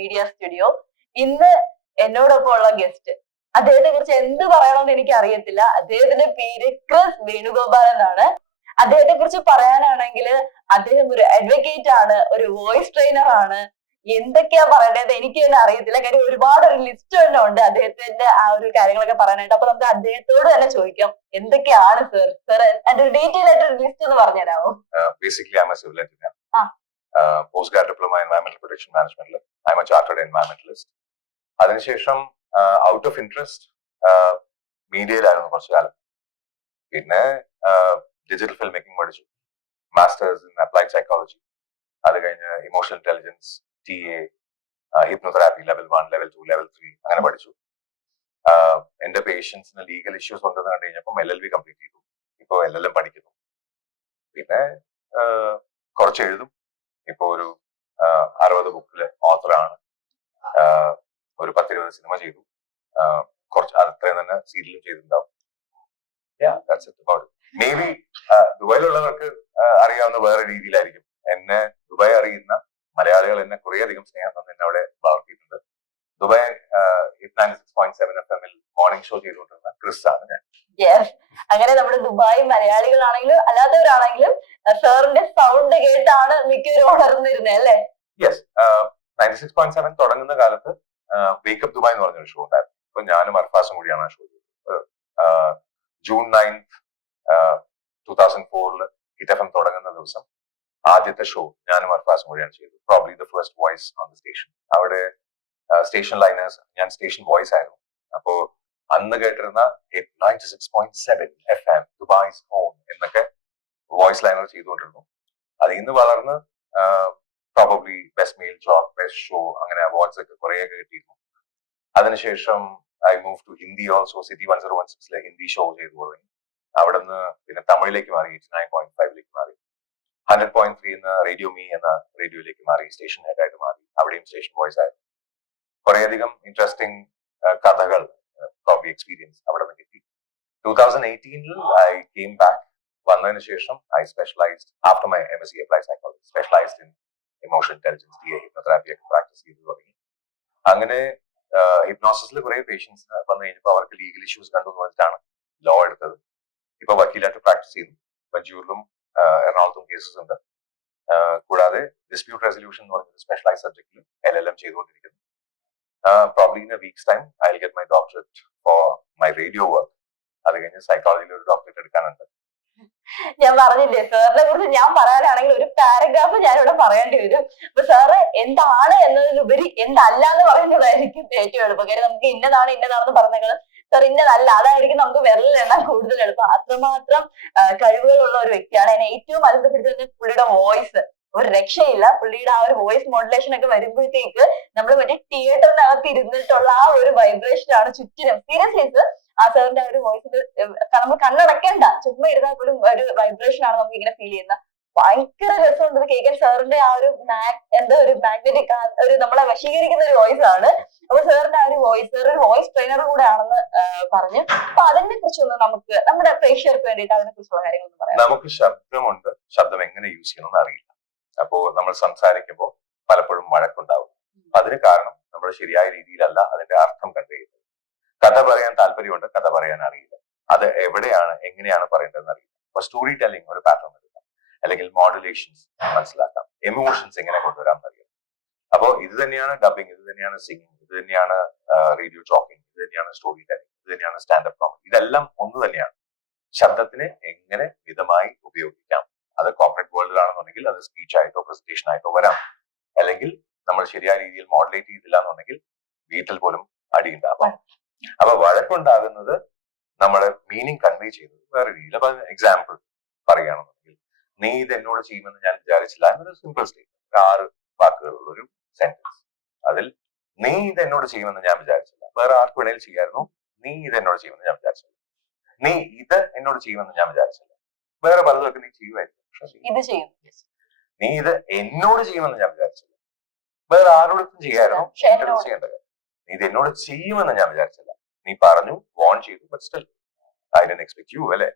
Media studio. ഇന്ന് എന്നോടൊപ്പം ഉള്ള ഗസ്റ്റ്, അദ്ദേഹത്തെ കുറിച്ച് എന്ത് പറയണമെന്ന് എനിക്ക് അറിയത്തില്ല. അദ്ദേഹത്തിന്റെ പേര് ക്രിസ് വേണുഗോപാൽ എന്നാണ്. അദ്ദേഹത്തെ കുറിച്ച് പറയാനാണെങ്കിൽ അദ്ദേഹം ഒരു അഡ്വക്കേറ്റ് ആണ്, ഒരു വോയിസ് ട്രെയിനർ ആണ്. എന്തൊക്കെയാ പറയേണ്ടത് എനിക്ക് തന്നെ അറിയത്തില്ല. കാര്യം ഒരുപാട് ഒരു ലിസ്റ്റ് തന്നെ ഉണ്ട് അദ്ദേഹത്തിന്റെ ആ ഒരു കാര്യങ്ങളൊക്കെ പറയാനായിട്ട്. അപ്പൊ നമുക്ക് അദ്ദേഹത്തോട് തന്നെ ചോദിക്കാം, എന്തൊക്കെയാണ് സർ അതിന്റെ ഡീറ്റെയിൽ ആയിട്ട് ഒരു ലിസ്റ്റ് ഒന്ന് പറഞ്ഞുതരാമോ? Basically, I'm a civil engineer. Postgrad diploma in environmental protection management. I'm a chartered environmentalist. അതിനുശേഷം ഔട്ട് ഓഫ് ഇൻട്രസ്റ്റ് മീഡിയയിലായിരുന്നു കുറച്ചു കാലം. പിന്നെ ഡിജിറ്റൽ ഫിൽം മേക്കിംഗ് പഠിച്ചു, മാസ്റ്റേഴ്സ് ഇൻ അപ്ലൈഡ് സൈക്കോളജി. അത് കഴിഞ്ഞ് emotional intelligence, TA, hypnotherapy level 1, level 2, level 3 അങ്ങനെ പഠിച്ചു. എന്റെ പേഷ്യൻസിന് ലീഗൽ ഇഷ്യൂസ് ഉണ്ടെന്ന് കണ്ടു കഴിഞ്ഞപ്പോൾ LLB കംപ്ലീറ്റ് ചെയ്തു. ഇപ്പോൾ LLM പഠിക്കുന്നു. പിന്നെ കുറച്ച് എഴുതും. ഇപ്പൊ ഒരു 60 ബുക്കില് ഓത്തറാണ്. ഒരു 10-20 സിനിമ ചെയ്തു. കുറച്ച് അത്രയും തന്നെ സീരിയലും ചെയ്തിട്ടുണ്ടാവും. മേ ബി ദുബായിലുള്ളവർക്ക് അറിയാവുന്ന വേറെ രീതിയിലായിരിക്കും. എന്നെ ദുബായ് അറിയുന്ന മലയാളികൾ എന്നെ കുറെ അധികം സ്നേഹം തന്നെ എന്നെ അവിടെ വളർത്തിയിട്ടുണ്ട്. ദുബായ് 96.7 FM മോർണിംഗ് ഷോ ചെയ്തുകൊണ്ടിരുന്ന ക്രിസ് ആണ് ഞാൻ. അങ്ങനെ നമ്മുടെ ദുബായ് മലയാളികളാണെങ്കിലും അല്ലാത്തവരാണെങ്കിലും സാറിന്റെ സൗണ്ട് കേട്ടാണ് മിക്കവരും ഉണർന്നിരുന്നത് അല്ലേ? യെസ്. 96.7 തുടങ്ങുന്ന കാലത്ത് വേക്കപ്പ് ദുബായ് എന്ന് പറഞ്ഞൊരു ഷോ ഉണ്ടായിരുന്നു. ഇപ്പൊ ഞാനും അർഫാസും കൂടിയാണ് ആ ഷോ ചെയ്തത്. ജൂൺ 9, 2004 ഹിറ്റ് FM തുടങ്ങുന്ന ദിവസം ആദ്യത്തെ ഷോ ഞാനും അർഫാസും കൂടിയാണ് ചെയ്തത്. Probably the first voice on the station. അവിടെ സ്റ്റേഷൻ ലൈനേഴ്സ്, ഞാൻ സ്റ്റേഷൻ വോയിസ് ആയിരുന്നു. അപ്പോ അന്ന് കേട്ടിരുന്ന 96.7 FM ദുബായ്സ് ഹോം എന്നൊക്കെ വോയിസ് ലൈനർ ചെയ്തുകൊണ്ടിരുന്നു. അത് ഇന്ന് വളർന്ന് probably best male job, best show, അങ്ങനെ അവാർഡ്സ് ഒക്കെ കുറെ കിട്ടിയിരുന്നു. അതിനുശേഷം I move to Hindi also. City 1016 Hindi show ചെയ്തു തുടങ്ങി. അവിടെ നിന്ന് പിന്നെ തമിഴിലേക്ക് മാറി, 89.5 മാറി. 100.3 എന്ന റേഡിയോ മീ എന്ന റേഡിയോയിലേക്ക് മാറി, സ്റ്റേഷൻ ഹെഡ് ആയിട്ട് മാറി. അവിടെയും സ്റ്റേഷൻ വോയിസ് ആയിരുന്നു. കുറേയധികം ഇൻട്രസ്റ്റിംഗ് കഥകൾ, പ്രോബ്ലി എക്സ്പീരിയൻസ് അവിടെ നിന്ന് കിട്ടി. 2018 ഐ കെയിം ബാക്ക്. വന്നതിന് ശേഷം I specialised after my MSc applied psychology, specialised in emotional intelligence, TA, hypnotherapy ഒക്കെ പ്രാക്ടീസ് ചെയ്തു തുടങ്ങി. അങ്ങനെ ഹിപ്നോസിസിൽ കുറെ പേഷ്യൻസ് വന്നു കഴിഞ്ഞപ്പോൾ അവർക്ക് ലീഗൽ ഇഷ്യൂസ് കണ്ടു പറഞ്ഞിട്ടാണ് ലോ എടുത്തത്. ഇപ്പൊ വക്കീലായിട്ട് പ്രാക്ടീസ് ചെയ്യുന്നു. ബഞ്ചൂരിലും എറണാകുളത്തും കേസസ് ഉണ്ട്. കൂടാതെ ഡിസ്പ്യൂട്ട് റെസൊല്യൂഷൻ എന്ന് പറഞ്ഞ സ്പെഷ്യലൈസ് സബ്ജക്റ്റിൽ LLM ചെയ്തുകൊണ്ടിരിക്കുന്നു. Probably in A weeks time I will get my doctorate for my radio work. അത് കഴിഞ്ഞ് സൈക്കോളജിയിൽ ഒരു ഡോക്ടറേറ്റ് എടുക്കാനുണ്ട്. ഞാൻ പറഞ്ഞില്ലേ, സാറിനെ കുറിച്ച് ഞാൻ പറയാനാണെങ്കിൽ ഒരു പാരഗ്രാഫ് ഞാൻ ഇവിടെ പറയേണ്ടി വരും. അപ്പൊ സാറ് എന്താണ് എന്നതിലുപരി എന്തല്ല എന്ന് പറയുന്നതായിരിക്കും ഏറ്റവും എളുപ്പം. കാര്യം നമുക്ക് ഇന്നതാണെന്ന് പറഞ്ഞേക്കുന്നത് സാർ ഇന്നതല്ല, അതായിരിക്കും നമുക്ക് വിരലിലെണ്ണാൻ കൂടുതൽ എളുപ്പം. അത്രമാത്രം കഴിവുകളുള്ള ഒരു വ്യക്തിയാണ്. എന്നെ ഏറ്റവും അത്ഭുതപ്പെടുത്തുന്നത് പുള്ളിയുടെ വോയിസ്. ഒരു രക്ഷയില്ല. പുള്ളിയുടെ ആ ഒരു വോയിസ് മോഡുലേഷൻ ഒക്കെ വരുമ്പോഴത്തേക്ക് നമ്മൾ മറ്റേ തിയേറ്ററിനകത്ത് ഇരുന്നിട്ടുള്ള ആ ഒരു വൈബ്രേഷൻ ആണ് ചുറ്റിനും. സീരിയസ്ലി ആ സാറിന്റെ ഒരു വോയിസിൽ നമ്മൾ കണ്ണടക്കേണ്ട, ചുമ്മാ ഇരുന്നാൽ പോലും ഒരു വൈബ്രേഷൻ ആണ് നമുക്ക് ഇങ്ങനെ ഫീൽ ചെയ്യുന്നത്. ഭയങ്കര രസമുണ്ട് കേൾക്കാൻ. സാറിന്റെ ആ ഒരു ഒരു മാഗ്നറ്റിക്, ഒരു നമ്മളെ വശീകരിക്കുന്ന ഒരു വോയിസ് ആണ്. അപ്പൊ സാറിന്റെ ആ ഒരു വോയിസ്, സാർ ഒരു വോയിസ് ട്രെയിനർ കൂടെ ആണെന്ന് പറഞ്ഞു. അപ്പൊ അതിനെ കുറിച്ചൊന്ന് നമുക്ക് നമ്മുടെ പ്രേക്ഷകർക്ക് വേണ്ടിയിട്ട് അതിനെ കുറിച്ചുള്ള കാര്യങ്ങളൊന്നും പറയാം. നമുക്ക് ശബ്ദമുണ്ട്, ശബ്ദം എങ്ങനെ യൂസ് ചെയ്യണമെന്ന് അറിയില്ല. അപ്പോ നമ്മൾ സംസാരിക്കുമ്പോൾ പലപ്പോഴും വഴക്കുണ്ടാവും. അതിന് കാരണം നമ്മൾ ശരിയായ രീതിയിലല്ല അതിന്റെ അർത്ഥം കണ്ടുകഴിയുന്നത്. കഥ പറയാൻ താല്പര്യമുണ്ട്, കഥ പറയാൻ അറിയില്ല. അത് എവിടെയാണ് എങ്ങനെയാണ് പറയേണ്ടതെന്ന് അറിയില്ല. അപ്പൊ സ്റ്റോറി ടെല്ലിംഗ് ഒരു പാറ്റേൺ എടുക്കാം, അല്ലെങ്കിൽ മോഡുലേഷൻസ് മനസ്സിലാക്കാം, എമോഷൻസ് എങ്ങനെ കൊണ്ടുവരാൻ അറിയാം. അപ്പോ ഇത് തന്നെയാണ് ഡബിങ്, ഇത് തന്നെയാണ് സിംഗിങ്, ഇത് തന്നെയാണ് റേഡിയോ ടോക്കിംഗ്, ഇത് തന്നെയാണ് സ്റ്റോറി ടെല്ലിംഗ്, ഇത് തന്നെയാണ് സ്റ്റാൻഡപ്പ് കോമഡി. ഇതെല്ലാം ഒന്ന് തന്നെയാണ്. ശബ്ദത്തിനെ എങ്ങനെ മിതമായി ഉപയോഗിക്കാം. അത് കോർപ്പറേറ്റ് വേൾഡിലാണെന്നുണ്ടെങ്കിൽ അത് സ്പീച്ച് ആയിട്ടോ പ്രസന്റേഷൻ ആയിട്ടോ വരാം. അല്ലെങ്കിൽ നമ്മൾ ശരിയായ രീതിയിൽ മോഡുലേറ്റ് ചെയ്തില്ല എന്നുണ്ടെങ്കിൽ വീട്ടിൽ പോലും അടിയുണ്ടാവാം. അപ്പൊ വഴക്കുണ്ടാകുന്നത് നമ്മുടെ മീനിങ് കൺവേ ചെയ്യുന്നത് വേറെ രീതിയിൽ. അപ്പൊ എക്സാമ്പിൾ പറയുകയാണെന്നുണ്ടെങ്കിൽ, നീ ഇത് എന്നോട് ചെയ്യുമെന്ന് ഞാൻ വിചാരിച്ചില്ല എന്നൊരു സിമ്പിൾ സ്റ്റേറ്റ്മെന്റ്, 6 വാക്കുകളുള്ള ഒരു സെന്റൻസ്. അതിൽ നീ ഇത് എന്നോട് ചെയ്യുമെന്ന് ഞാൻ വിചാരിച്ചില്ല, വേറെ ആർക്ക് വേണേലും ചെയ്യായിരുന്നു. നീ ഇത് എന്നോട് ചെയ്യുമെന്ന് ഞാൻ വിചാരിച്ചില്ല. നീ ഇത് എന്നോട് ചെയ്യുമെന്ന് ഞാൻ വിചാരിച്ചില്ല, വേറെ പലതൊക്കെ നീ ചെയ്യുമായിരിക്കും. നീ ഇത് എന്നോട് ചെയ്യുമെന്ന് ഞാൻ വിചാരിച്ചില്ല, വേറെ ആരോടൊപ്പം ചെയ്യായിരുന്നു. ചെയ്യേണ്ടത് നീ ഇത് എന്നോട് ചെയ്യുമെന്ന് ഞാൻ വിചാരിച്ചില്ല. നീ പറഞ്ഞു, വോൺ ചെയ്തു, but still I didn't expect U. അല്ലെ,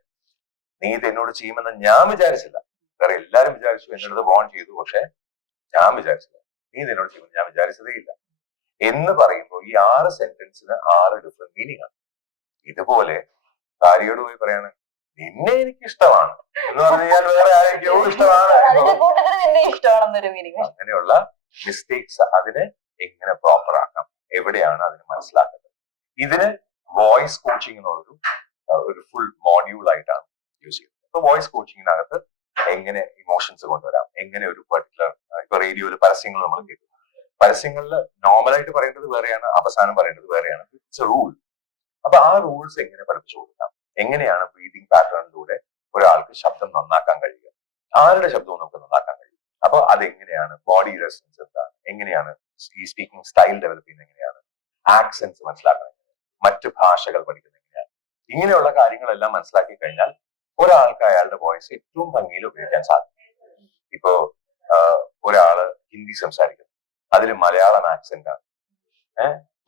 നീ ഇത് എന്നോട് ചെയ്യുമെന്ന് ഞാൻ വിചാരിച്ചില്ല, വേറെ എല്ലാരും വിചാരിച്ചു, എന്നോട് വോൺ ചെയ്തു, പക്ഷെ ഞാൻ വിചാരിച്ചില്ല. നീ ഇത് എന്നോട് ചെയ്യുമെന്ന് ഞാൻ വിചാരിച്ചതേ ഇല്ല. എന്ന് പറയുമ്പോൾ ഈ 6 സെന്റൻസിന് 6 ഡിഫറെന്റ് മീനിങ് ആണ്. ഇതുപോലെ ഭാര്യയോട് പോയി പറയാണ് നിന്നെ എനിക്ക് ഇഷ്ടമാണ് എന്ന് പറഞ്ഞു കഴിഞ്ഞാൽ വേറെ ആരെയൊക്കെയോ ഇഷ്ടമാണ്. അങ്ങനെയുള്ള മിസ്റ്റേക്സ് അതിനെ എങ്ങനെ പ്രോപ്പർ ആക്കാം, എവിടെയാണ് അതിന് മനസ്സിലാക്കേണ്ടത്. ഇതിന് വോയിസ് കോച്ചിങ് എന്നുള്ളൊരു ഒരു ഫുൾ മോഡ്യൂൾ ആയിട്ടാണ് യൂസ് ചെയ്യുന്നത്. അപ്പൊ വോയിസ് കോച്ചിങ്ങിനകത്ത് എങ്ങനെ ഇമോഷൻസ് കൊണ്ടുവരാം, എങ്ങനെ ഒരു പർട്ടിക്കുലർ ഇപ്പൊ റേഡിയോയിൽ പരസ്യങ്ങൾ നമ്മൾ കേൾക്കും, പരസ്യങ്ങളിൽ നോർമലായിട്ട് പറയേണ്ടത് വേറെയാണ്, അവസാനം പറയേണ്ടത് വേറെയാണ്. It's A rule. അപ്പൊ ആ റൂൾസ് എങ്ങനെ പഠിപ്പിച്ചു കൊടുക്കാം, എങ്ങനെയാണ് ബ്രീതിങ് പാറ്റേണിലൂടെ ഒരാൾക്ക് ശബ്ദം നന്നാക്കാൻ കഴിയുക, ആരുടെ ശബ്ദവും നമുക്ക് നന്നാക്കാൻ കഴിയും. അപ്പൊ അതെങ്ങനെയാണ്, ബോഡി റെസ്പോൺസ് എന്താണ്, എങ്ങനെയാണ് ഈ സ്പീക്കിംഗ് സ്റ്റൈൽ ഡെവലപ്പ് ചെയ്യുന്നത്, എങ്ങനെയാണ് ആക്സെന്റ്സ് മനസ്സിലാക്കണം, മറ്റ് ഭാഷകൾ പഠിക്കുന്നത് എങ്ങനെയാണ്, ഇങ്ങനെയുള്ള കാര്യങ്ങളെല്ലാം മനസ്സിലാക്കി കഴിഞ്ഞാൽ ഒരാൾക്ക് അയാളുടെ വോയിസ് ഏറ്റവും ഭംഗിയിൽ ഉപയോഗിക്കാൻ സാധിക്കും. ഇപ്പോ ഒരാള് ഹിന്ദി സംസാരിക്കുന്നു, അതിൽ മലയാളം ആക്സെന്റ് ആണ്,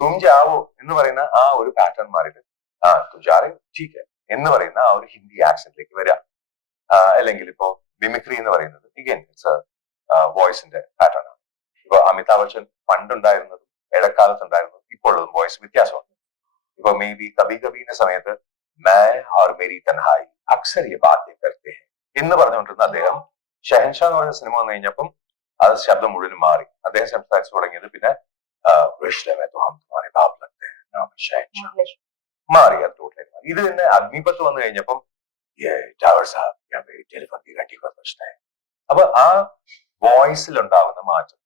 തും ജാവോ എന്ന് പറയുന്ന ആ ഒരു പാറ്റേൺ മാറിയിട്ട് തും ജാറേ ടീക്ക് എന്ന് പറയുന്ന ആ ഒരു ഹിന്ദി ആക്സെന്റിലേക്ക് വരാം. അല്ലെങ്കിൽ ഇപ്പോ മിമിക്രി എന്ന് പറയുന്നത് ഇഗൈൻ ഇറ്റ്സ് വോയിസിന്റെ പാറ്റേൺ ആണ്. ഇപ്പൊ അമിതാഭ് ബച്ചൻ പണ്ടുണ്ടായിരുന്നതും ഇടക്കാലത്തുണ്ടായിരുന്നതും ഇപ്പോഴുള്ളതും വോയിസ് വ്യത്യാസമാണ്. ഇപ്പൊ മേ ബി കബി കബീന്റെ സമയത്ത് മേ ഓർ മേരി തൻഹായി അക്സർ യെ ബാത്തേ കർത്തേ ഹൈ എന്ന് പറഞ്ഞുകൊണ്ടിരുന്ന അദ്ദേഹം ഷഹൻഷാ എന്ന് പറയുന്ന സിനിമ വന്നു കഴിഞ്ഞപ്പം അത് ശബ്ദം മുഴുവൻ മാറി. അദ്ദേഹം സംസാരിച്ചു തുടങ്ങിയത് പിന്നെ മാറി, അത് ടോട്ടലി മാറി. ഇത് തന്നെ അഗ്നിപത്ത് വന്നു കഴിഞ്ഞപ്പം അപ്പൊ ആ വോയിസിൽ ഉണ്ടാകുന്ന മാറ്റം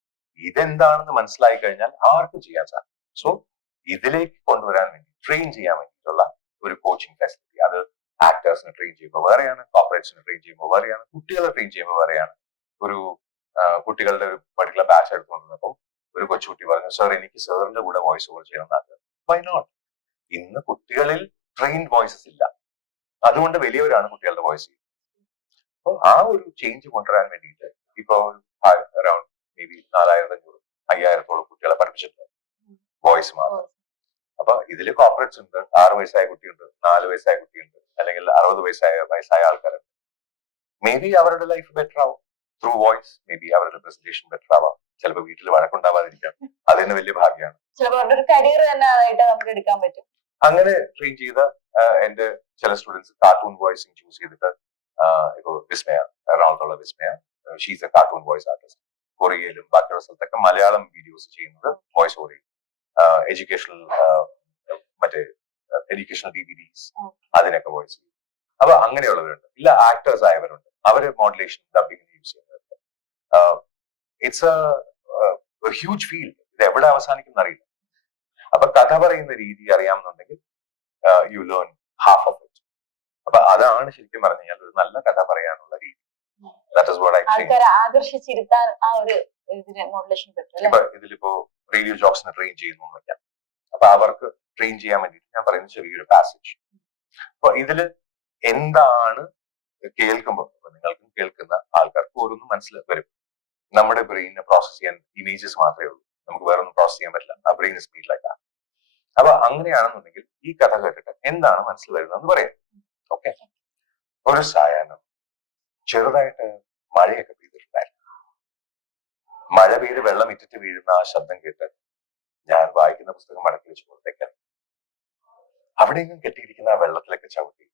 ഇതെന്താണെന്ന് മനസ്സിലായി കഴിഞ്ഞാൽ ആർക്കും ചെയ്യാൻ സാധിക്കും. സോ ഇതിലേക്ക് കൊണ്ടുവരാൻ വേണ്ടി ട്രെയിൻ ചെയ്യാൻ വേണ്ടിയിട്ടുള്ള ഒരു കോച്ചിങ് ഫെസിലിറ്റി, അത് ആക്ടേഴ്സിനെ ട്രെയിൻ ചെയ്യുമ്പോൾ വേറെയാണ്, കോർപ്പറേറ്റ്സിനെ ട്രെയിൻ ചെയ്യുമ്പോൾ വേറെയാണ്, കുട്ടികളെ ട്രെയിൻ ചെയ്യുമ്പോൾ വേറെയാണ്. ഒരു കുട്ടികളുടെ ഒരു പർട്ടിക്കുലർ ബാച്ച് എടുത്തുകൊണ്ടിരുന്നപ്പോൾ ഒരു കൊച്ചുകുട്ടി പറഞ്ഞു, സാർ എനിക്ക് സാറിന്റെ കൂടെ വോയിസ് ഓവർ ചെയ്യണം എന്നാണ്. Why not? ഇന്ന് കുട്ടികളിൽ ട്രെയിൻഡ് വോയിസസ് ഇല്ല, അതുകൊണ്ട് വലിയവരാണ് കുട്ടികളുടെ വോയിസ് ചെയ്യുന്നത്. അപ്പോൾ ആ ഒരു ചേഞ്ച് കൊണ്ടുവരാൻ വേണ്ടിയിട്ട് ഇപ്പൊ അറൌണ്ട് മേ ബി 4500-5000 കുട്ടികളെ പഠിപ്പിച്ചിട്ടുണ്ട് വോയിസ് മാത്രം. അപ്പൊ ഇതില് കോർപ്പറേറ്റ്സ് ഉണ്ട്, 6 വയസ്സായ കുട്ടിയുണ്ട്, 4 വയസ്സായ കുട്ടിയുണ്ട്, അല്ലെങ്കിൽ 60 വയസ്സായ ആൾക്കാരുണ്ട്. മേ ബി അവരുടെ ലൈഫ് ബെറ്റർ ആവും ത്രൂ വോയിസ്, മേ ബി അവരുടെ പ്രസന്റേഷൻ ബെറ്റർ ആവാം, ചിലപ്പോൾ വീട്ടിൽ വഴക്കുണ്ടാവാതിരിക്കാം, അത് തന്നെ വലിയ ഭാഗ്യമാണ്. കരിയർ തന്നെ ആയിട്ട് നമുക്ക് എടുക്കാൻ പറ്റും. അങ്ങനെ ട്രെയിൻ ചെയ്ത എന്റെ ചില സ്റ്റുഡൻസ് കാർട്ടൂൺ വോയിസിങ് ചൂസ് ചെയ്തിട്ട്, ഇപ്പൊ വിസ്മയ, എറണാകുളത്തുള്ള Vismaya, she's a cartoon voice artist. കൊറിയയിലും ബാക്കിയുള്ള സ്ഥലത്തൊക്കെ മലയാളം വീഡിയോസ് ചെയ്യുന്നത് വോയിസ് ഓവർ ചെയ്യും. എഡ്യൂക്കേഷണൽ DVDs അതിനൊക്കെ വോയിസ് ചെയ്യും. അപ്പൊ അങ്ങനെയുള്ളവരുണ്ട്. ഇല്ല ആക്ടേഴ്സ് ആയവരുണ്ട്, അവര് മോഡുലേഷൻ ഡബിങ് യൂസ് ചെയ്യുന്നവരുണ്ട്. It's a huge field. ഇത് എവിടെ അവസാനിക്കും അറിയില്ല. അപ്പൊ കഥ പറയുന്ന രീതി അറിയാമെന്നുണ്ടെങ്കിൽ you learn half of it. അപ്പൊ അതാണ് ശരിക്കും പറഞ്ഞു കഴിഞ്ഞാൽ ഒരു നല്ല കഥ പറയാനുള്ള രീതി. ആകർഷിച്ചിരുത്താൻ ആ ഒരു മോഡുലേഷൻ പറ്റും. ഇപ്പൊ ഇതിലിപ്പോ റേഡിയോ ജോക്സിനെ ട്രെയിൻ ചെയ്യുന്നു എന്ന് വെക്കാം. അപ്പൊ അവർക്ക് ട്രെയിൻ ചെയ്യാൻ വേണ്ടിയിട്ട് ഞാൻ പറയുന്ന ചെറിയൊരു പാസേജ്. അപ്പൊ ഇതില് എന്താണ് കേൾക്കുമ്പോൾ നിങ്ങൾക്കും കേൾക്കുന്ന ആൾക്കാർക്ക് ഓരോന്നും മനസ്സിലാക്കി വരും. നമ്മുടെ ബ്രെയിനിനെ പ്രോസസ് ചെയ്യാൻ ഇമേജസ് മാത്രമേ ഉള്ളൂ, നമുക്ക് വേറെ ഒന്നും പ്രോസസ് ചെയ്യാൻ പറ്റില്ല. ആ ബ്രെയിൻ സ്പീഡ് ലൈക്ക് ആണ്. അപ്പൊ അങ്ങനെയാണെന്നുണ്ടെങ്കിൽ ഈ കഥ കേട്ടിട്ട് എന്താണ് മനസ്സിൽ വരുന്നതെന്ന് പറയാം. ഓക്കെ, ഒരു സായാഹ്നം ചെറുതായിട്ട് മഴയൊക്കെ പെയ്തിട്ടുണ്ടായിരുന്നു. മഴ പെയ്ത് വെള്ളം ഇറ്റിട്ട് വീഴുന്ന ആ ശബ്ദം കേട്ട് ഞാൻ വായിക്കുന്ന പുസ്തകം മടക്കി വെച്ച് പുറത്തേക്കാണ്. അവിടെയെങ്കിലും കെട്ടിയിരിക്കുന്ന ആ വെള്ളത്തിലൊക്കെ ചവിട്ടി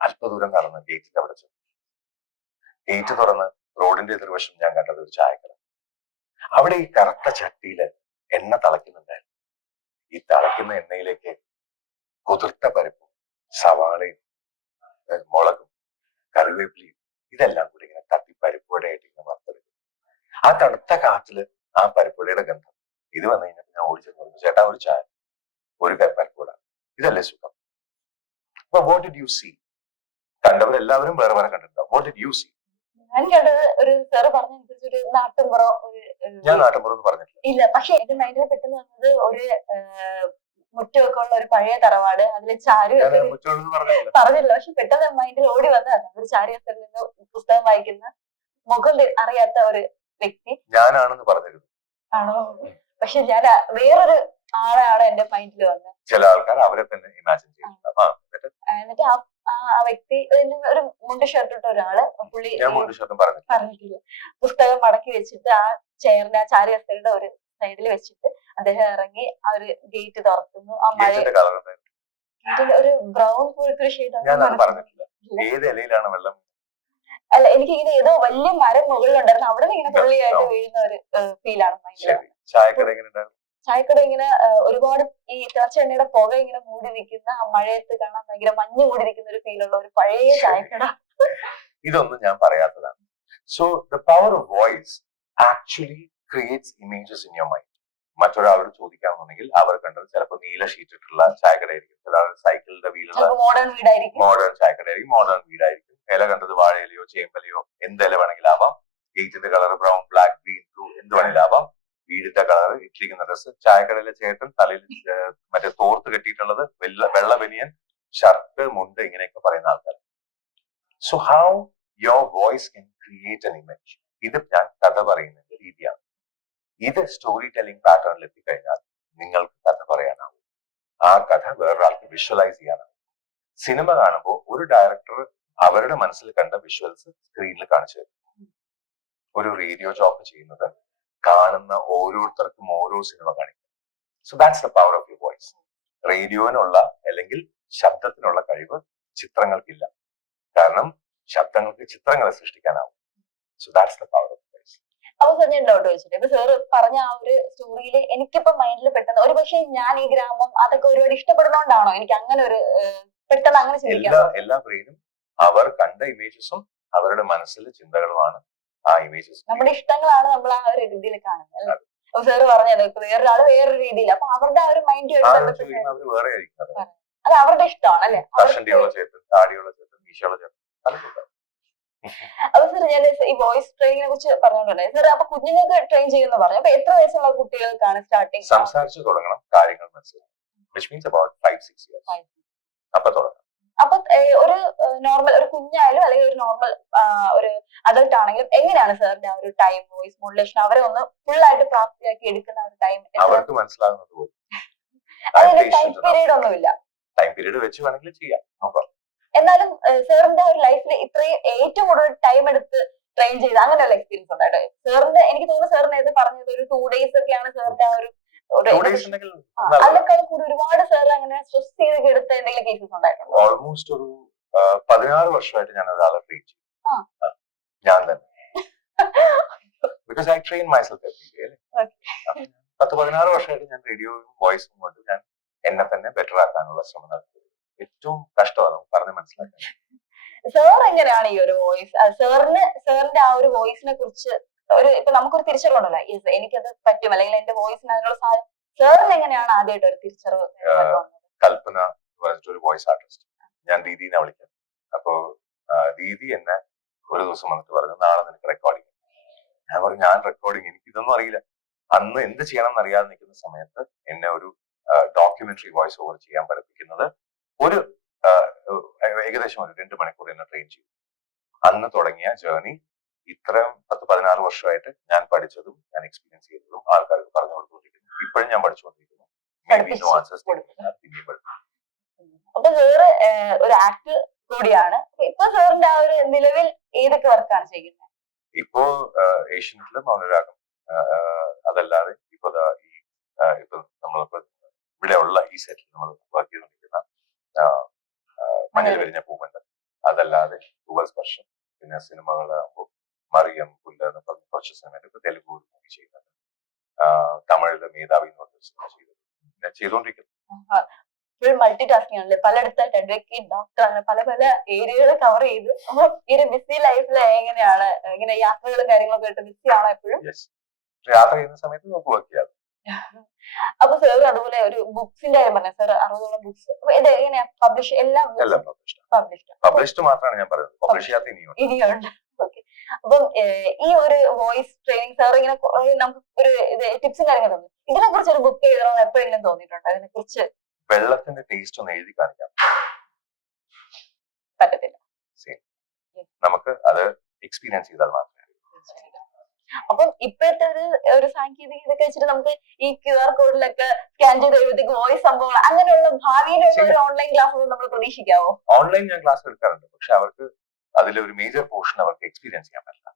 അല്പദൂരം നടന്ന് ഗേറ്റിന്റെ അവിടെ ചെന്നു. ഗേറ്റ് തുറന്ന് റോഡിന്റെ എതിർവശം ഞാൻ കണ്ടത് ഒരു ചായക്കട. അവിടെ ഈ കറുത്ത ചട്ടിയില് എണ്ണ തിളയ്ക്കുന്നുണ്ടായിരുന്നു. ഈ തിളയ്ക്കുന്ന എണ്ണയിലേക്ക് കുതിർത്ത പരിപ്പും സവാളയും മുളകും കറിവേപ്പിലയും ഇതെല്ലാം കൂടി ഇങ്ങനെ തട്ടി പരിപ്പുവടയായിട്ട് ഇങ്ങനെ വറുത്തെടുക്കും. ആ തണുത്ത കാറ്റില് ആ പരിപ്പുവടയുടെ ഗന്ധം ഇത് വന്നു കഴിഞ്ഞാൽ ഞാൻ ഓടിച്ചു പറഞ്ഞു, ചേട്ടാ ഒരു ചായ, ഒരു പരിപ്പുവട, ഇതല്ലേ സുഖം. അപ്പൊ വാട്ട് ഡിഡ് യു സീ? കണ്ടവരെല്ലാവരും വേറെ വേറെ കണ്ടിട്ടുണ്ടാവും. What did you see? ഞാൻ കണ്ടത് ഒരു സാറ് പറഞ്ഞനുസരിച്ച് ഒരു നാട്ടിൻപുറം. ഞാൻ നാട്ടിൻപുറം എന്ന് പറഞ്ഞിട്ടില്ല. ഇല്ല, പക്ഷെ എന്റെ മൈൻഡിൽ പെട്ടെന്ന് വന്നത് ഒരു മുറ്റമൊക്കെ ഉള്ള ഒരു പഴയ തറവാട്, അതില് ചാരു പറഞ്ഞില്ല, പക്ഷെ പെട്ടെന്ന് മൈൻഡിൽ ഓടി വന്നതാണ് ഒരു ചാരിയത്തിൽ നിന്ന് പുസ്തകം വായിക്കുന്ന മുഖം അറിയാത്ത ഒരു വ്യക്തി ഞാനാണെന്ന് പറഞ്ഞിരുന്നു. ആണോ? പക്ഷെ ഞാൻ വേറൊരു ആളാണ് എന്റെ മൈൻഡിൽ വന്നത്. ചില ആൾക്കാർ അവരെ തന്നെ ഇമാജിൻ ചെയ്യുന്നുണ്ട്. എന്നിട്ട് ആ വ്യക്തി ഒരു മുണ്ട് ഷർട്ട് ഇട്ട ഒരാള്, പുള്ളി പറഞ്ഞിട്ടില്ല, പുസ്തകം മടക്കി വെച്ചിട്ട് ആ ചെയറിന്റെ ആ ചാരിയസ്ഥയുടെ ഒരു സൈഡിൽ വെച്ചിട്ട് അദ്ദേഹം ഇറങ്ങി ആ ഒരു ഗേറ്റ് തുറക്കുന്നു, ആ മഴ ഗേറ്റിന്റെ കളർ എന്തായിരുന്നു? ഗേറ്റിന്റെ ഒരു ബ്രൗൺ പോലത്തെ ഒരു ഞാൻ അത് ഷെയ്ഡ്. പറഞ്ഞിട്ടില്ല. ഏത് ഇലയിലാണ് വെള്ളം? അല്ല, എനിക്ക് ഇങ്ങനെ ഏതോ വലിയ മരം മുകളിലുണ്ടായിരുന്നു, അവിടെ നിന്ന് ഇങ്ങനെ തുള്ളിയായിട്ട് വീഴുന്ന ഒരു ഫീലാണ് ഭയങ്കര. ശരി. ചായക്കട എങ്ങനെ ഉണ്ടായിരുന്നു? ചായക്കട ഇങ്ങനെ ഒരുപാട് ഈ തിളച്ച എണ്ണയുടെ പുക ഇങ്ങനെ മൂടി നിൽക്കുന്ന, ആ മഴയത്ത് കാണാൻ ഭയങ്കര മഞ്ഞ് മൂടി നിൽക്കുന്ന ഒരു ഫീലുള്ള ഒരു പഴയ ചായക്കട. ഇതൊന്നും ഞാൻ പറയാത്തതാണ്. So the power of voice actually creates images in your mind. മറ്റൊരാളോട് ചോദിക്കാന്നുണ്ടെങ്കിൽ അവർ കണ്ടത് ചിലപ്പോൾ നീല ഷീറ്റ് ഇട്ടുള്ള ചായക്കടയായിരിക്കും, ചില സൈക്കിളിന്റെ വീലുള്ള മോഡേൺ വീടായിരിക്കും, മോഡേൺ ചായക്കടയായിരിക്കും, മോഡേൺ വീടായിരിക്കും. ഇല കണ്ടത് വാഴയിലയോ ചേമ്പലയോ എന്ത് ഇല വേണമെങ്കിലും ആവാം. ഗേറ്റിന്റെ colour brown, black, green, blue എന്ത് വേണമെങ്കിലും ആവാം. വീടിന്റെ കളർ, ഇട്ടിരിക്കുന്ന ഡ്രസ്സ്, ചായക്കടയിലെ ചേട്ടൻ തലയിൽ മറ്റേ തോർത്ത് കെട്ടിയിട്ടുള്ളത്, വെള്ള ബനിയൻ, ഷർട്ട്, മുണ്ട്, ഇങ്ങനെയൊക്കെ പറയുന്ന ആൾക്കാർ. So how your voice can create an image. ഇത് ഞാൻ കഥ പറയുന്നതിന്റെ രീതിയാണ്. ഇത് സ്റ്റോറി ടെല്ലിംഗ് പാറ്റേണിൽ എത്തിക്കഴിഞ്ഞാൽ നിങ്ങൾക്ക് കഥ പറയാനാവും, ആ കഥ വേറൊരാൾക്ക് വിഷ്വലൈസ് ചെയ്യാനാവും. സിനിമ കാണുമ്പോൾ ഒരു ഡയറക്ടർ അവരുടെ മനസ്സിൽ കണ്ട വിഷ്വൽസ് സ്ക്രീനിൽ കാണിച്ചു തരും. ഒരു റേഡിയോ ജോക്ക് ചെയ്യുന്നത് കാണുന്ന ഓരോരുത്തർക്കും ഓരോ സിനിമ കാണിക്കും. So that's the power of your voice. റേഡിയോനുള്ള അല്ലെങ്കിൽ ശബ്ദത്തിനുള്ള കഴിവ് ചിത്രങ്ങൾക്കില്ല, കാരണം ശബ്ദങ്ങൾക്ക് ചിത്രങ്ങളെ സൃഷ്ടിക്കാനാവും. So that's the power of voice. അപ്പൊ സാർ ഞാൻ ഡൗട്ട് ചോദിച്ചിട്ട്, ഇപ്പൊ സാറ് പറഞ്ഞ ആ ഒരു സ്റ്റോറിയിൽ എനിക്കിപ്പോ മൈൻഡിൽ പെട്ടെന്ന് ഒരു പക്ഷേ ഞാൻ ഈ ഗ്രാമം അതൊക്കെ ഒരുപാട് ഇഷ്ടപ്പെടുന്നോണ്ടാണോ എനിക്ക് അങ്ങനെ ഒരു പെട്ടെന്ന് അങ്ങനെ ചിന്തിക്കാം? എല്ലാ ബ്രെയിനും അവർ കണ്ട ഇമേജസും അവരുടെ മനസ്സിലെ ചിന്തകളുമാണ് ആ ഇമേജസ്. നമ്മുടെ ഇഷ്ടങ്ങളാണ് നമ്മൾ ആ ഒരു രീതിയിൽ കാണുന്നത്. അപ്പൊ സാറ് പറഞ്ഞത് ഇപ്പൊ വേറൊരാള് വേറൊരു രീതിയിൽ, അപ്പൊ അവരുടെ ആ ഒരു മൈൻഡ് വേറെ ആയിരിക്കും. അത് അവരുടെ ഇഷ്ടമാണ് അല്ലെ? കഷണ്ടിയുള്ള ചേട്ടൻ, താടിയുള്ള ചേട്ടൻ, മീശയുള്ള ചേട്ടൻ. അപ്പൊ സാർ ഞാൻ ഈ വോയിസ് ട്രെയിനിങ്ങിനെ കുറിച്ച് പറഞ്ഞോണ്ടായി സാർ, അപ്പൊ കുഞ്ഞുങ്ങൾക്ക് ട്രെയിൻ ചെയ്യുന്ന പറഞ്ഞു. അപ്പൊ എത്ര വയസ്സുള്ള കുട്ടികൾക്കാണ് സ്റ്റാർട്ടിങ്? സംസാരിച്ചു തുടങ്ങണം, കാര്യങ്ങൾ മനസ്സിലാക്കണം. which means about 5-6 years. അപ്പൊ തുടങ്ങണം. അപ്പൊ ഒരു നോർമൽ ഒരു കുഞ്ഞായാലും അല്ലെങ്കിൽ ഒരു നോർമൽ ഒരു അഡൾട്ട് ആണെങ്കിലും എങ്ങനെയാണ് സാറിന്റെ ആ ഒരു ടൈം വോയിസ് മോഡുലേഷൻ അവരെ ഒന്ന് ഫുൾ ആയിട്ട് പ്രാപ്തിയാക്കി എടുക്കുന്ന ഒരു ടൈം? അവർക്ക് മനസ്സിലാകുന്നത് പോലെ ടൈം പീരീഡ് ഒന്നുമില്ല. ടൈം പീരീഡ് വെച്ച് വേണമെങ്കിൽ ചെയ്യാം. എന്നാലും സാറിന്റെ ഒരു ലൈഫിൽ ഇത്രയും ഏറ്റവും കൂടുതൽ ടൈം എടുത്ത് ട്രെയിൻ ചെയ്ത് അങ്ങനെയുള്ള എക്സ്പീരിയൻസ് ഉണ്ടായിട്ട് സാറിന്റെ? എനിക്ക് തോന്നുന്നു സാർ നേരത്തെ പറഞ്ഞത് ഒരു 2 days ഒക്കെയാണ് സാറിന്റെ ആ ഒരു അതിനേക്കാൾ കൂടി ഒരുപാട് സാർ അങ്ങനെ സ്ട്രെസ് ചെയ്ത് എടുത്ത എന്തെങ്കിലും കേസസ് ഉണ്ടായിട്ടുണ്ടോ? ഓൾമോസ്റ്റ് ഒരു 16 വർഷമായിട്ട് ഞാൻ ഒരാളെ ട്രെയിൻ ചെയ്തു, ഞാൻ തന്നെ. Because I train myself every day. 10-16 വർഷമായിട്ട് ഞാൻ റേഡിയോയും വോയിസും കൊണ്ട് ഞാൻ എന്നെ തന്നെ ബെറ്റർ ആക്കാനുള്ള ശ്രമം നടത്തി. ഏറ്റവും കഷ്ടമാണ് പറഞ്ഞ് മനസ്സിലാക്കാൻ. സാർ എങ്ങനെയാണ് ഈ ഒരു വോയിസ്, സാറിന്റെ ആ ഒരു വോയിസിനെ കുറിച്ച് ഒരു ഇപ്പൊ നമുക്കൊരു തിരിച്ചറിവുണ്ടല്ലോ, എനിക്കത് പറ്റും അല്ലെങ്കിൽ എന്റെ വോയിസിന് അതിനുള്ള സാധനം, സാറിന് എങ്ങനെയാണ് ആദ്യമായിട്ട് ഒരു തിരിച്ചറിവ്? കൽപ്പന ഒരു വോയിസ് ആർട്ടിസ്റ്റ്, ഞാൻ ദീദിനെ വിളിക്കാം. അപ്പോ ദീദി എന്നെ ഒരു ദിവസം വന്നിട്ട് പറഞ്ഞു, നാളെ നിനക്ക് റെക്കോർഡിങ്. ഞാൻ പറഞ്ഞു, ഞാൻ റെക്കോർഡിങ്, എനിക്ക് ഇതൊന്നും അറിയില്ല. അന്ന് എന്ത് ചെയ്യണം എന്നറിയാതെ നിൽക്കുന്ന സമയത്ത് എന്നെ ഒരു ഡോക്യുമെന്ററി വോയിസ് ഓവർ ചെയ്യാൻ പഠിപ്പിക്കുന്നത് ഒരു ഏകദേശം ഒരു 2 മണിക്കൂർ എന്നെ ട്രെയിൻ ചെയ്തു. അന്ന് തുടങ്ങിയ ജേർണി ഇത്രയും 10-16 വർഷമായിട്ട് ഞാൻ പഠിച്ചതും ഞാൻ എക്സ്പീരിയൻസ് ചെയ്തതും ആൾക്കാർക്ക് പറഞ്ഞു കൊടുത്തുകൊണ്ടിരിക്കുന്നു. ഇപ്പോഴും ഞാൻ പഠിച്ചുകൊണ്ടിരിക്കുന്നു. അപ്പൊ സാറ് ഒരു ആക്ടർ കൂടിയാണ്. ഇപ്പൊ സാറിന്റെ ആ ഒരു നിലവിൽ ഏതൊക്കെ വർക്കാണ് ചെയ്യുന്നത്? ഇപ്പോ ഏഷ്യനെറ്റിലും മൗനരാഗം, അതല്ലാതെ ഇപ്പൊ നമ്മളിപ്പോ ഇവിടെ ഉള്ള ഈ സെറ്റിൽ നമ്മൾ വർക്ക് ചെയ്തുകൊണ്ടിരിക്കുന്ന മഞ്ഞൾ വിരിഞ്ഞ പൂവുണ്ട്, അതല്ലാതെ ഭൂവൽസ്പർശം, പിന്നെ സിനിമകളാകുമ്പോൾ മറിയം, പുല്ല് എന്ന് പറഞ്ഞ കുറച്ച് സിനിമ തെലുഗു മൂവി ചെയ്യുന്നുണ്ട്. തമിഴിലെ മേധാവി എന്ന് പറഞ്ഞ സിനിമ പിന്നെ ചെയ്തുകൊണ്ടിരിക്കുന്നു. ഫുൾ മൾട്ടി ടാസ്കിംഗ് ആണല്ലേ, പലയിടത്തായിട്ട് അഡ്വക്കേറ്റ്, ഡോക്ടർ, അങ്ങനെ പല പല ഏരിയകൾ കവർ ചെയ്ത്. അപ്പൊ ഈ ഒരു ബിസി ലൈഫിൽ എങ്ങനെയാണ് ഇങ്ങനെ യാത്രകളും കാര്യങ്ങളൊക്കെ ആയിട്ട് ബിസി ആണോ എപ്പോഴും? യാത്ര ചെയ്യുന്ന സമയത്ത് നമുക്ക് വർക്ക് ചെയ്യാം. അപ്പൊ സാർ അതുപോലെ ഒരു ബുക്സിന്റെ കാര്യം പറഞ്ഞ സാർ 60ഓളം ബുക്സ് ഇത് എങ്ങനെയാ പബ്ലിഷ്? എല്ലാം പബ്ലിഷ്ഡ് മാത്രമാണ് ഞാൻ പറയുന്നത്, പബ്ലിഷ് ചെയ്യാത്ത ഇനിയുണ്ട്. ഓക്കെ. അപ്പം ഈ ഒരു വോയിസ് ട്രെയിനിങ് സാർ ഇങ്ങനെ നമുക്ക് ഒരു ടിപ്സും കാര്യങ്ങളും തന്നു. ഇതിനെ കുറിച്ച് ഒരു ബുക്ക് ചെയ്തോന്ന് എപ്പോഴെങ്കിലും തോന്നിയിട്ടുണ്ടോ? അതിനെ കുറിച്ച് വെള്ളത്തിന്റെ ടേസ്റ്റ് ഒന്ന് എഴുതി കാണിക്കാം പറ്റത്തില്ല, നമുക്ക് അത് എക്സ്പീരിയൻസ് ചെയ്താൽ മാത്രമേ. അപ്പം ഇപ്പോഴത്തെ ഒരു സാങ്കേതിക ഇതൊക്കെ വെച്ചിട്ട് നമുക്ക് ഈ QR കോഡിലൊക്കെ സ്കാൻ ചെയ്ത് കഴിയുമ്പോഴത്തേക്ക് വോയിസ് സംഭവങ്ങൾ അങ്ങനെയുള്ള ഭാവിയിലുള്ള ഒരു ഓൺലൈൻ ക്ലാസ് നമ്മൾ പ്രതീക്ഷിക്കാവോ? ഓൺലൈൻ ഞാൻ ക്ലാസ് എടുക്കാറുണ്ട്, പക്ഷെ അവർക്ക് അതിലൊരു മേജർ പോർഷൻ അവർക്ക് എക്സ്പീരിയൻസ് ചെയ്യാൻ പറ്റില്ല.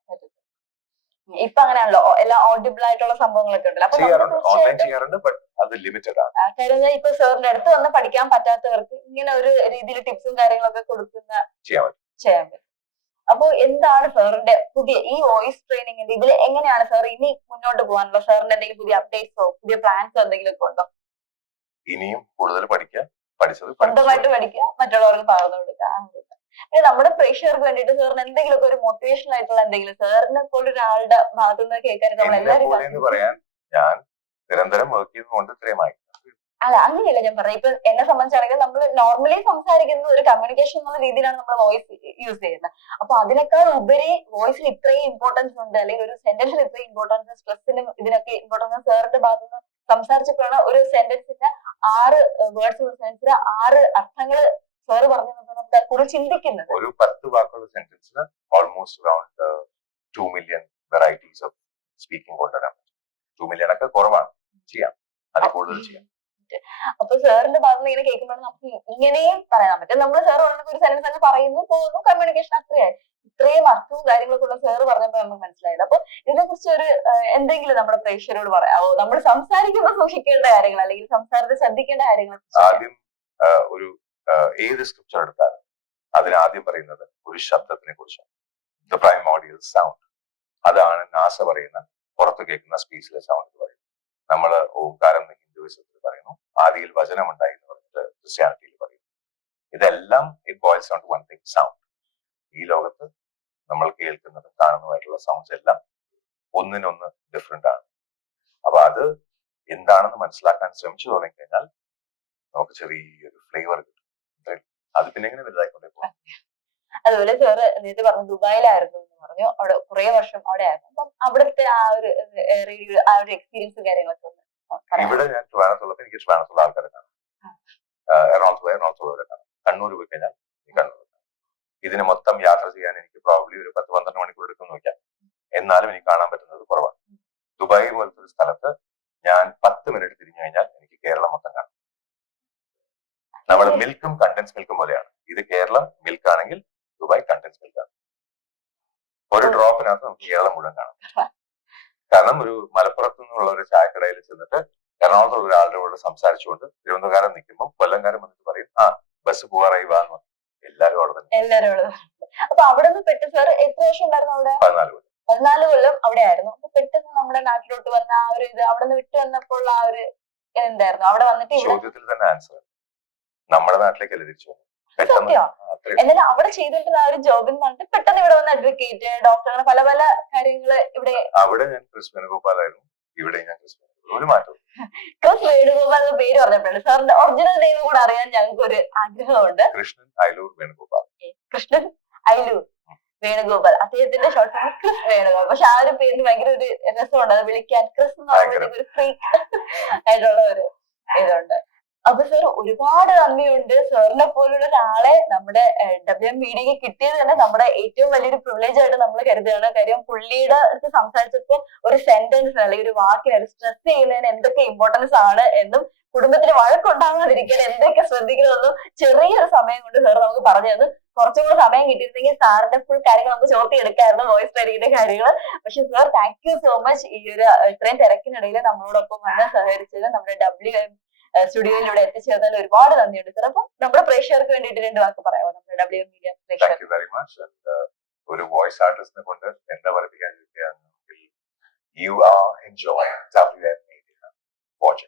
ഇപ്പൊ അങ്ങനെയാണല്ലോ എല്ലാം ഓഡിബിൾ ആയിട്ടുള്ള സംഭവങ്ങളൊക്കെ ഉണ്ടല്ലോ. അപ്പൊ ചെയ്യാറുണ്ട്, ഓൺലൈൻ ചെയ്യാറുണ്ട്, ബട്ട് അത് ലിമിറ്റഡ് ആണ്. കാര്യം ഇപ്പൊ സാറിന്റെ അടുത്ത് വന്ന് പഠിക്കാൻ പറ്റാത്തവർക്ക് ഇങ്ങനെ ഒരു രീതിയിൽ ടിപ്സും കാര്യങ്ങളൊക്കെ കൊടുക്കുന്ന ചെയ്യാൻ പറ്റും. അപ്പൊ എന്താണ് സാറിന്റെ പുതിയ ഈ വോയിസ് ട്രെയിനിങ്ങിന്റെ ഇതിൽ എങ്ങനെയാണ് സാർ ഇനി മുന്നോട്ട് പോകാനുള്ള സാറിന്റെ എന്തെങ്കിലും പുതിയ അപ്ഡേറ്റ്സോ പുതിയ പ്ലാൻസോ എന്തെങ്കിലും ഒക്കെ ഉണ്ടോ? ഇനിയും കൂടുതൽ പഠിക്കുക, പഠിച്ചത് സ്വന്തമായിട്ട് പഠിക്കുക, മറ്റുള്ളവർക്ക് പകർന്നു കൊടുക്കുക. പിന്നെ നമ്മുടെ പ്രേക്ഷകർക്ക് വേണ്ടിയിട്ട് സാറിന് എന്തെങ്കിലും ഒരു മോട്ടിവേഷണൽ ആയിട്ടുള്ള എന്തെങ്കിലും സാറിനെ പോലെ ഒരാളുടെ ഭാഗത്തു നിന്ന് കേൾക്കാൻ നമ്മൾ എല്ലാവരും പറയാൻ ഞാൻ നിരന്തരം വർക്ക് ചെയ്തുകൊണ്ട് ഇത്രയുമായി. അല്ല അങ്ങനെയല്ല ഞാൻ പറഞ്ഞത്. ഇപ്പൊ എന്നെ സംബന്ധിച്ചാണെങ്കിൽ നമ്മൾ നോർമലി സംസാരിക്കുന്ന ഒരു കമ്മ്യൂണിക്കേഷൻ എന്നുള്ള രീതിയിലാണ് നമ്മൾ വോയിസ് യൂസ് ചെയ്യുന്നത്. അപ്പൊ അതിനേക്കാൾ ഉപരി വോയിസിൽ ഇത്രയും ഇമ്പോർട്ടൻസ് ഉണ്ട്, അല്ലെങ്കിൽ ഒരു സെന്റൻസിൽ ഇത്രയും ഇമ്പോർട്ടൻസ്, സ്ട്രെസ്സിനും ഇതിനൊക്കെ ഇമ്പോർട്ടൻസ് സാറിന്റെ ഭാഗത്ത് നിന്ന് സംസാരിച്ചപ്പോഴാണ് ഒരു സെന്റൻസിന്റെ 6 വേർഡ്സ് ഉള്ള സെന്റൻസിന് 6 അർത്ഥങ്ങള് സാറ് പറഞ്ഞു നമുക്ക് കൂടുതൽ ചിന്തിക്കുന്നത്. ഒരു 10 വാക്കുള്ള സെന്റൻസിന് almost around 2 million varieties of speaking കൊണ്ടുവരാൻ പറ്റും. 2 മില്യൺ ഒക്കെ കുറവാണ്, ചെയ്യാം, അത് കൂടുതൽ ചെയ്യാം. അപ്പൊ സാറിന്റെ ഭാഗത്ത് ഇങ്ങനെ കേൾക്കുമ്പോഴാണ് നമുക്ക് ഇങ്ങനെയും പറയാൻ പറ്റും. നമ്മൾ സാർ പറഞ്ഞ ഒരു സെന്റൻസ് അങ്ങ് പറയുന്നു പോകുന്നു, കമ്മ്യൂണിക്കേഷൻ അത്രയായി. ഇത്രയും അർത്ഥവും കാര്യങ്ങളൊക്കെ ഉള്ള സാറ് പറഞ്ഞപ്പോ നമുക്ക് മനസ്സിലായത്. അപ്പൊ ഇതിനെ കുറിച്ച് ഒരു എന്തെങ്കിലും നമ്മുടെ പ്രേക്ഷകരോട് പറയാമോ? നമ്മൾ സംസാരിക്കുമ്പോൾ സൂക്ഷിക്കേണ്ട കാര്യങ്ങൾ അല്ലെങ്കിൽ സംസാരത്തിൽ ശ്രദ്ധിക്കേണ്ട കാര്യങ്ങൾ? ആദ്യം ഒരു ഏത് സ്ക്രിപ്ചർ എടുത്താലും അതിനാദ്യം പറയുന്നത് ഒരു ശബ്ദത്തിനെ കുറിച്ചാണ്. ദ പ്രൈമോഡിയൽ സൗണ്ട്, അതാണ് നാസ പറയുന്ന പുറത്ത് കേൾക്കുന്ന സ്പീച്ചിലെ സൗണ്ട് എന്ന് പറയുന്നത്. നമ്മള് ഓംകാരം ഹിന്ദുവിസത്തിൽ പറയുന്നു, ആദിയിൽ വചനം ഉണ്ടായി എന്ന് പറഞ്ഞിട്ട് ക്രിസ്ത്യാനിറ്റിയിൽ പറയുന്നു. ഇതെല്ലാം it boils down to one thing, sound. ഈ ലോകത്ത് നമ്മൾ കേൾക്കുന്നതും കാണുന്നതുമായിട്ടുള്ള സൗണ്ട്സ് എല്ലാം ഒന്നിനൊന്ന് ഡിഫറെന്റ് ആണ്. അപ്പൊ അത് എന്താണെന്ന് മനസ്സിലാക്കാൻ ശ്രമിച്ചു തുടങ്ങിക്കഴിഞ്ഞാൽ നമുക്ക് ചെറിയൊരു ഫ്ലേവർ കിട്ടും. അത് പിന്നെ എങ്ങനെ വലുതായിക്കൊണ്ടേ പോകും. അതുപോലെ സാറ് നേരത്തെ പറഞ്ഞു ദുബായിലായിരുന്നു എന്ന് പറഞ്ഞു, അവിടെ കുറെ വർഷം അവിടെ ആയിരുന്നു. അപ്പം അവിടുത്തെ ആ ഒരു എക്സ്പീരിയൻസ് കാര്യങ്ങളൊക്കെ ഒന്ന് ഇവിടെ ഞാൻ ട്രിവാൻഡ്രത്തുള്ളപ്പോൾ എനിക്ക് ട്രിവാൻഡ്രത്തുള്ള ആൾക്കാരെ കാണാം, എറണാകുളത്തുള്ളവരെ കാണാം, കണ്ണൂർ പോയി കഴിഞ്ഞാൽ കണ്ണൂർ. ഇതിന് മൊത്തം യാത്ര ചെയ്യാൻ എനിക്ക് പ്രോബ്ലി ഒരു 10-12 മണിക്കൂർ എടുക്കും നോക്കാം, എന്നാലും എനിക്ക് കാണാൻ പറ്റുന്നത് കുറവാണ്. ദുബായ് പോലത്തെ ഒരു സ്ഥലത്ത് ഞാൻ 10 മിനിറ്റ് തിരിഞ്ഞു കഴിഞ്ഞാൽ എനിക്ക് കേരളം മൊത്തം കാണാം. നമ്മൾ മിൽക്കും കണ്ടൻസ് മിൽക്കും പോലെയാണ്. ഇത് കേരളം മിൽക്ക് ആണെങ്കിൽ ദുബായ് കണ്ടൻസ് മിൽക്കാണ്. ഒരു ഡ്രോപ്പിനകത്ത് നമുക്ക് കേരളം മുഴുവൻ കാണാം. കാരണം ഒരു മലപ്പുറത്ത് നിന്നുള്ള ഒരു ചായക്കടയിൽ ചെന്നിട്ട് എറണാകുളത്തുള്ള ഒരാളുടെ കൂടെ സംസാരിച്ചുകൊണ്ട് തിരുവനന്തപുരം നിൽക്കുമ്പോൾ കൊല്ലംകാരൻ വന്നിട്ട് പറയും, ആ ബസ് പോവാറായി വാന്ന്. എല്ലാരും അവിടെ തന്നെ. എല്ലാരും. അപ്പൊ അവിടെ നിന്ന് പെട്ടെന്ന് സാർ എത്ര വർഷം ഉണ്ടായിരുന്നു അവിടെ? 14 കൊല്ലം അവിടെ ആയിരുന്നു. അപ്പൊ പെട്ടെന്ന് നമ്മുടെ നാട്ടിലോട്ട് വന്ന ആ ഒരു ഇത് അവിടെ നിന്ന് വിട്ടു വന്നപ്പോൾ ആ ഒരു എന്തായിരുന്നു? അവിടെ വന്നിട്ട് ചോദ്യത്തിൽ തന്നെ ആൻസർ നമ്മുടെ നാട്ടിലേക്കല്ലേ തിരിച്ചു വന്നു. എന്നാലും അവിടെ ചെയ്തിട്ടുള്ള ആ ഒരു ജോബിൽ നിന്നിട്ട് പെട്ടെന്ന് ഇവിടെ വന്ന് അഡ്വക്കേറ്റ്, ഡോക്ടർ, അങ്ങനെ പല പല കാര്യങ്ങള് ഇവിടെ. അവിടെ ഞാൻ ക്രിസ് വേണുഗോപാലായിരുന്നു, ഇവിടെ ഞാൻ ക്രിസ് വേണുഗോപാൽ. ഒരു മാറ്റം. ക്രിസ് വേണുഗോപാൽ എന്ന പേര് പറഞ്ഞപ്പോഴാണ് സാറിന്റെ ഒറിജിനൽ നെയിം കൂടെ അറിയാൻ ഞങ്ങൾക്ക് ഒരു ആഗ്രഹമുണ്ട്. കൃഷ്ണൻ അയലൂർ വേണുഗോപാൽ. കൃഷ്ണൻ അയലൂർ വേണുഗോപാൽ, അദ്ദേഹത്തിന്റെ ഷോർട്ട് ഫോം ക്രിസ് വേണുഗോപാൽ. പക്ഷെ ആ ഒരു പേരിന് ഭയങ്കര ഒരു രസമുണ്ട്, അത് വിളിക്കാൻ ക്രിസ് എന്ന് പറയുമ്പോഴത്തേക്ക് ഒരു ഫ്രീക്ക് ആയിട്ടുള്ള ഒരു ഇതുണ്ട്. അപ്പൊ സാർ ഒരുപാട് നന്ദിയുണ്ട്. സാറിനെ പോലുള്ള ഒരാളെ നമ്മുടെ WM മീഡിയക്ക് കിട്ടിയത് തന്നെ നമ്മുടെ ഏറ്റവും വലിയൊരു പ്രിവിലേജ് ആയിട്ട് നമ്മൾ കരുതുകയാണ്. കാര്യം പുള്ളിയുടെ അടുത്ത് സംസാരിച്ചപ്പോൾ ഒരു സെന്റൻസ് അല്ലെങ്കിൽ ഒരു വാക്കിന് സ്ട്രെസ് ചെയ്യുന്നതിന് എന്തൊക്കെ ഇമ്പോർട്ടൻസ് ആണ് എന്നും കുടുംബത്തിന് വഴക്കുണ്ടാകാതിരിക്കാൻ എന്തൊക്കെ ശ്രദ്ധിക്കണമെന്നും ചെറിയൊരു സമയം കൊണ്ട് സാർ നമുക്ക് പറഞ്ഞു തന്നു. കുറച്ചും കൂടെ സമയം കിട്ടിയിരുന്നെങ്കിൽ സാറിന്റെ ഫുൾ കാര്യങ്ങൾ നമുക്ക് ചോർത്തി എടുക്കായിരുന്നു, വോയിസ് ട്രെയിനിങ്ങിന്റെ കാര്യങ്ങൾ. പക്ഷെ sir thank you so much ഈ ഒരു ഇത്രയും തിരക്കിനിടയിൽ നമ്മളോടൊപ്പം വന്ന് സഹകരിച്ചത്, നമ്മുടെ WM സ്റ്റുഡിയോയിലൂടെ എത്തിച്ചേർന്നതിൽ ഒരുപാട് നന്ദിയുണ്ട് സാർ. അപ്പൊ നമ്മുടെ പ്രേക്ഷകർക്ക് വേണ്ടിയിട്ട് 2 വാക്ക് പറയാമോ? നമ്മുടെ WM മീഡിയ പ്രേക്ഷകർ. ഒരു വോയിസ് ആർട്ടിസ്റ്റിനെ കൊണ്ട് എന്താ പഠിപ്പിക്കാൻ you are enjoy WM media. Watch